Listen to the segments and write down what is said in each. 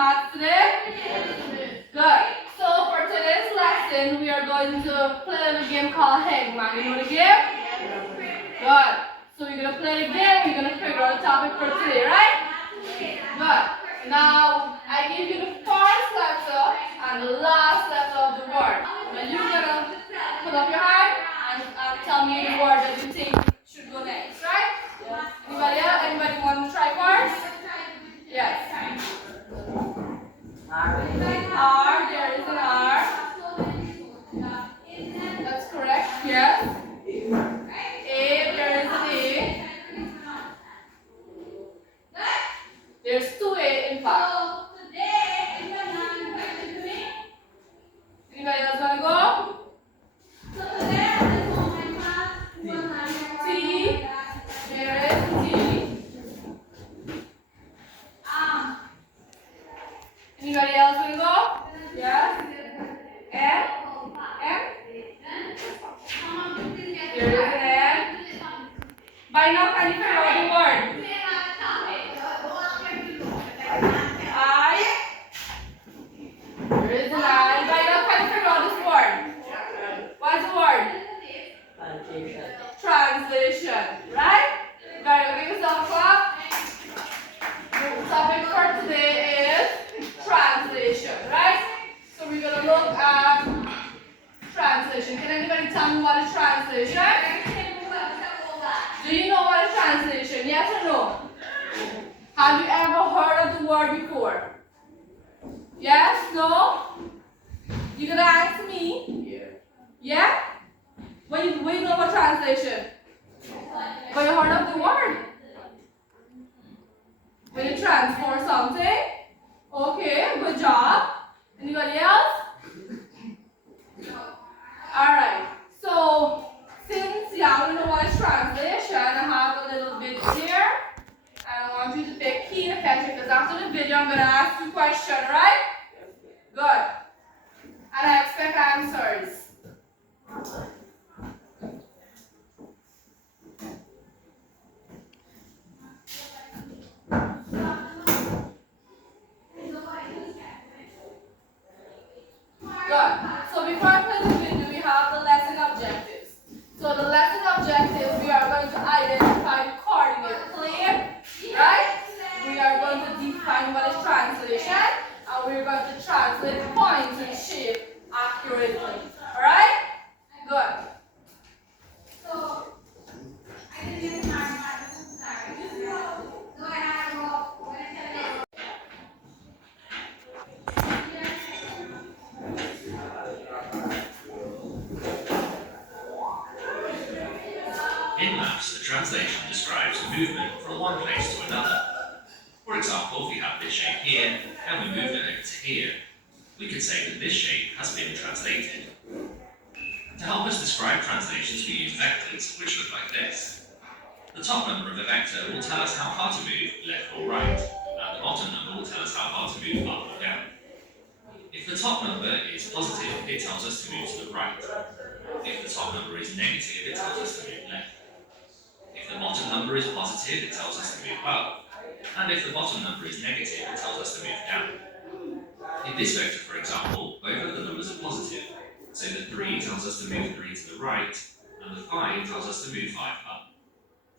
math today? Good. So for today's lesson, we are going to play a game called Hangman. You know the game? Good. So we're going to play the game. We're going to figure out the topic for today, right? Good. Now, I give you the first letter and the last letter of the word. Now you're going to put up your hand and tell me the word that you think should go next, right? Anybody else? Anybody want to try first? Yes. R, there is an R. That's correct, yes. A, there is an A. There's two A in fact. Anybody else want to go? T, there is T. Anybody else want to go? Yes. M, M. There is an M. By now, can you figure out the word? I. There is an I. By now, can you figure out this word? What's the word? Translation. Right? Very good. Give yourself a clap. The topic for today is translation. Right? So we're going to look at translation. Can anybody tell me what is translation? Do you know what is translation? Yes or no? Have you ever heard of the word before? Yes? No? You gonna ask me? Yeah? What you know about translation? But you heard of the word? When you transform something? Okay, good job. Anybody else? Alright, so since y'all know what is translation, I have a little bit here. And I want you to pay keen attention because after the video I'm going to ask you a question, right? Good. And I expect answers. Good. So before I play the video, we have the lesson objectives. So the lesson objectives, we are going to identify the coordinate plane, right? We are going to define what is translation, and we are going to translate points and shape accurately. Alright? Good. So, in maps, a translation describes a movement from one place to another. For example, if we have this shape here, and we move it over to here, we could say that this shape has been translated. To help us describe translations, we use vectors, which look like this. The top number of a vector will tell us how far to move left or right, and the bottom number will tell us how far to move up or down. If the top number is positive, it tells us to move to the right. If the top number is negative, it tells us to move left. If the bottom number is positive, it tells us to move up. And if the bottom number is negative, it tells us to move down. In this vector, for example, both of the numbers are positive, so the 3 tells us to move 3 to the right, and the 5 tells us to move 5 up.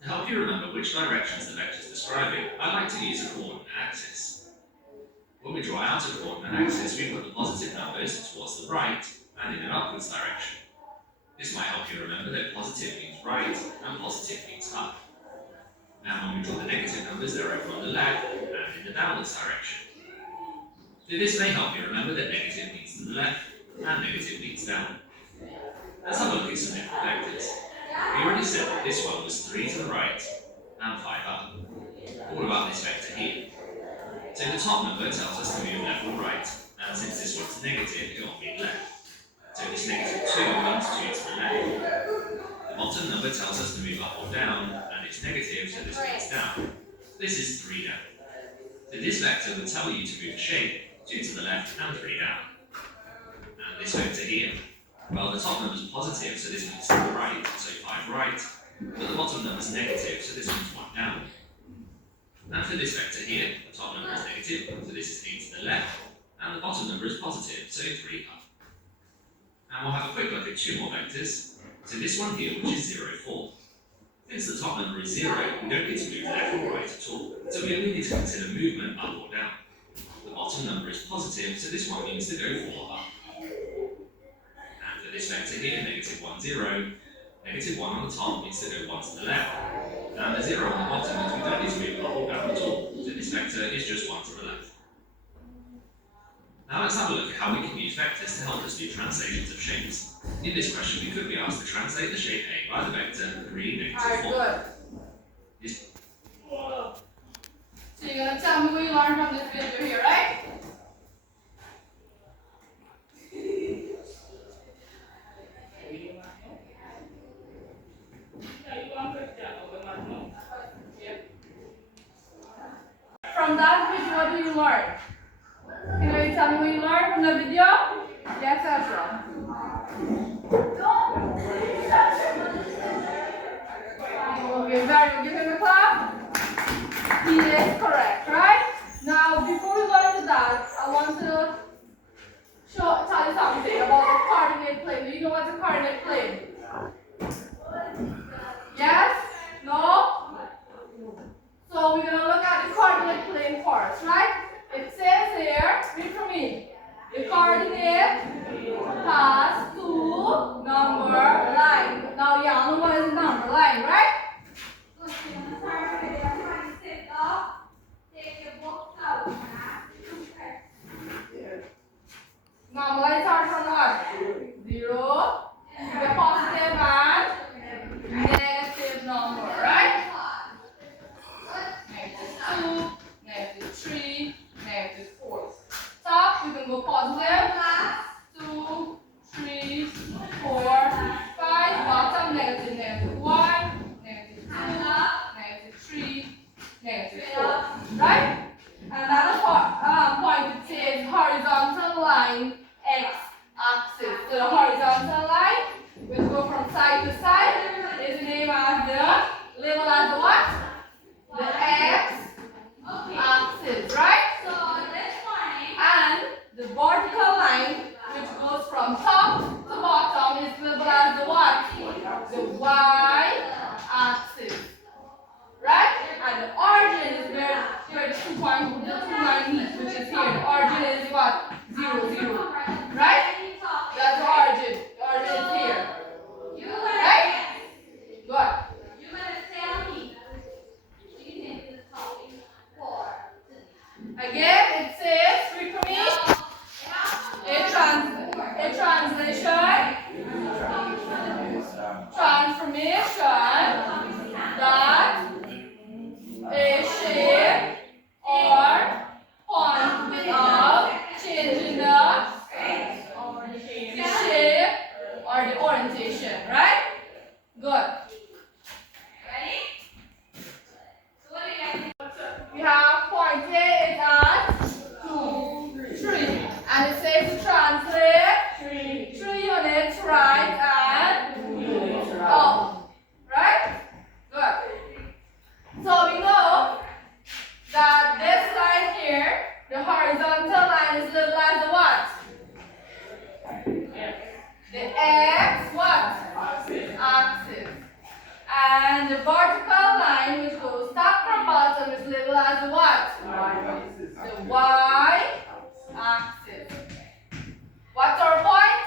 To help you remember which directions the vector is describing, I like to use a coordinate axis. When we draw out a coordinate axis, we put the positive numbers towards the right and in an upwards direction. This might help you remember that positive means right and positive means up. Now when we draw the negative numbers, they're over on the left and in the downwards direction. So this may help you remember that negative means to the left and negative means down. Let's have a look at some different vectors. We already said that this one was 3 to the right and 5 up. But what about this vector here? So the top number tells us to move left or right, and since this one's negative, it will mean left. So this negative 2 means 2 to the left. The bottom number tells us to move up or down, and it's negative, so this means down. This is 3 down. So this vector would tell you to move the shape 2 to the left and 3 down. And this vector here, well, the top number is positive, so this means to the right, so 5 right. But the bottom number is negative, so this means 1 down. And for this vector here, the top number is negative, so this is 8 to the left, and the bottom number is positive, so 3 up. And we'll have a quick look at 2 more vectors. So this one here, which is 0, 4. Since the top number is 0, we don't get to move left or right at all, so we only need to consider movement up or down. The bottom number is positive, so this one means to go 4 up. And for this vector here, negative 1, 0, negative 1 on the top means to go 1 to the left. And the 0 on the bottom means we don't need to move up or down at all, so this vector is just 1 to the left. Now let's have a look at how we can use vectors to help us do translations of shapes. In this question, we could be asked to translate the shape A by the vector 3, negative 4. Alright, good. So you're gonna tell me what you learned from this video here, right? From that video, what do you learn? Can you tell me what you learned from the video? Yes, Ezra. Okay, very good. Give him a clap. He is correct, right? Now, before we go into that, I want to tell you something about the coordinate plane. Do you know what's a coordinate plane? Yes? No? So we're going to look at the coordinate plane first, right? It says here, read for me. The coordinate pass to number line. Now, y'all know what is a number line, right? Number line starts from what? 0, the positive and negative number, right? -2, -3, -4. Top, you can go positive. 2, 3, 4, 5. Bottom, negative, -1, -2, -3, -4. Right? Another point it says horizontal line x-axis. So the horizontal line will go from side to side. Is named as the label as the what? The x-axis, right? And the vertical line, which goes from top to bottom, is labeled as the what? The y-axis, right? And the origin is where the 2 line meet, which is here. The origin is what? 0, 0, right? That's the origin. The origin is here, right? Good. Again, it says, read for me, a translation, transformation that a shape or point of changing the shape or the orientation, right? Good. We have point A is at 2, 3. And it says to translate 3 units right and up. Right? Good. So we know that this line here, the horizontal line is labeled as the what? The x what? Axis. And the vertical line, which goes top from bottom, is labeled as the what? The y-axis. What's our point?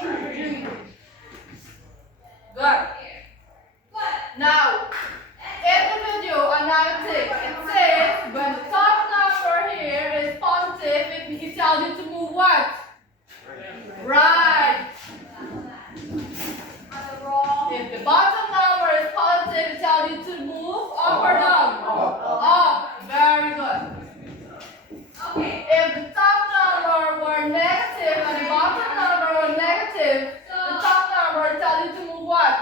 2. Good. Now, in the video analytics, it says when the top number here is positive, it tells you to move what? Right. If the bottom number is positive, it tells you to move up or down? Up. Very good. If the top number were negative and the bottom number were negative, the top number tells you to move what?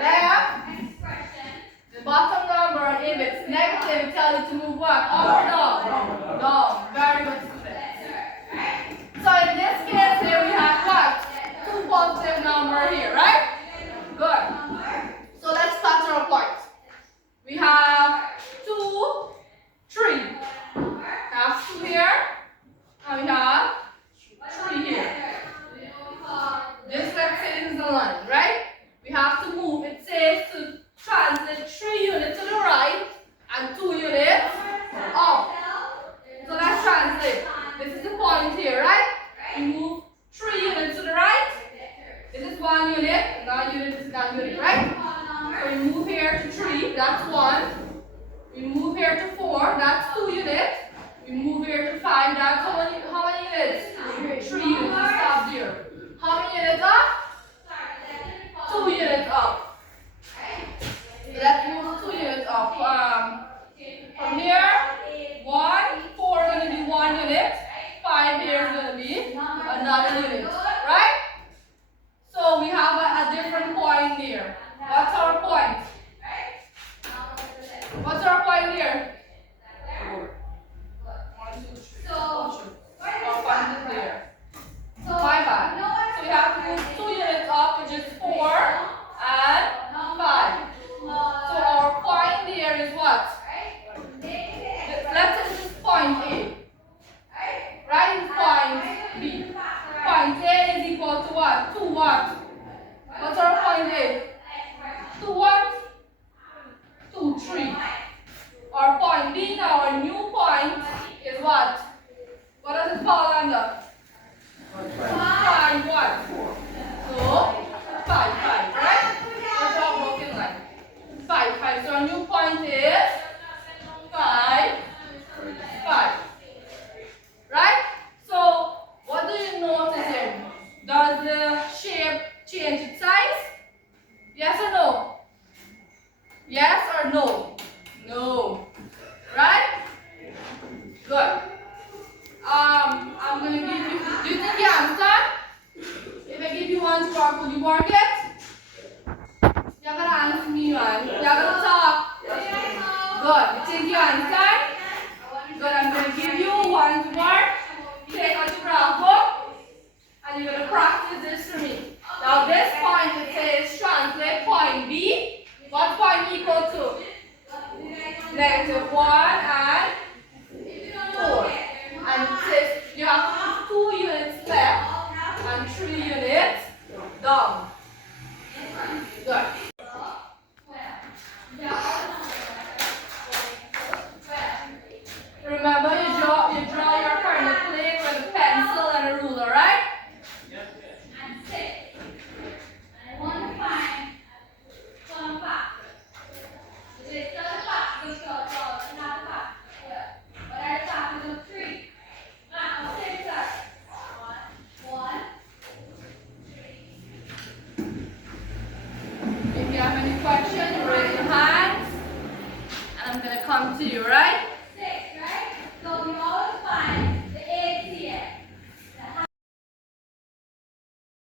Left. The bottom number, if it's negative, it tells you to move what? Up or down? Down. Very good, students. So in this case here, we have what? 2 positive number here, right? Good. So let's start our point. We have diagonal line, right? We have to move. It says to translate 3 units to the right and 2 units up. So let's translate. This is the point here, right? We move 3 units to the right. This is 1 unit, another unit, this is another unit, right? So we move here to 3, that's 1. We move here to 4, that's 2 units. We move here to 5, that's how many units? 3 units, we stop there. How many units up? 2 units up. Let's move 2 units up. From here, 1, 4 is going to be 1 unit. 5 here is going to be another unit, right? So we have a different point here. What's our point? What's our point here? 1, 2, 3. Our point is here. My bad. So we have to move 2 units up, which is 4 and 5. So our point here is what? Let's say this is point A. Right? It's point B. Point A is equal to what? 2 what? What's our point A? 2 what? 2, 3. Our point B now, our new point is what? What does it fall under? 5 what? So 5, 5, right? Let's draw a broken line. 5, 5. So our new point is 5, 5. Right? So what do you notice here? Does the shape change its size? Yes or no? Yes or no? No. Right? Good. I'm gonna give you. Do you think you understand? If I give you one to work, will you work it? You're gonna answer me, man. You're gonna talk. Good. You think you understand? Good. I'm gonna give you one to work. Take out your graph book, and you're gonna practice this for me. Now this point it says translate point B. What point equal to? -1 and 4. And it says you have 2 units left and 3 units down. Good. Remember you draw your current plane with a pencil and a ruler, right? If you have any questions, raise your hands and I'm gonna come to you, right?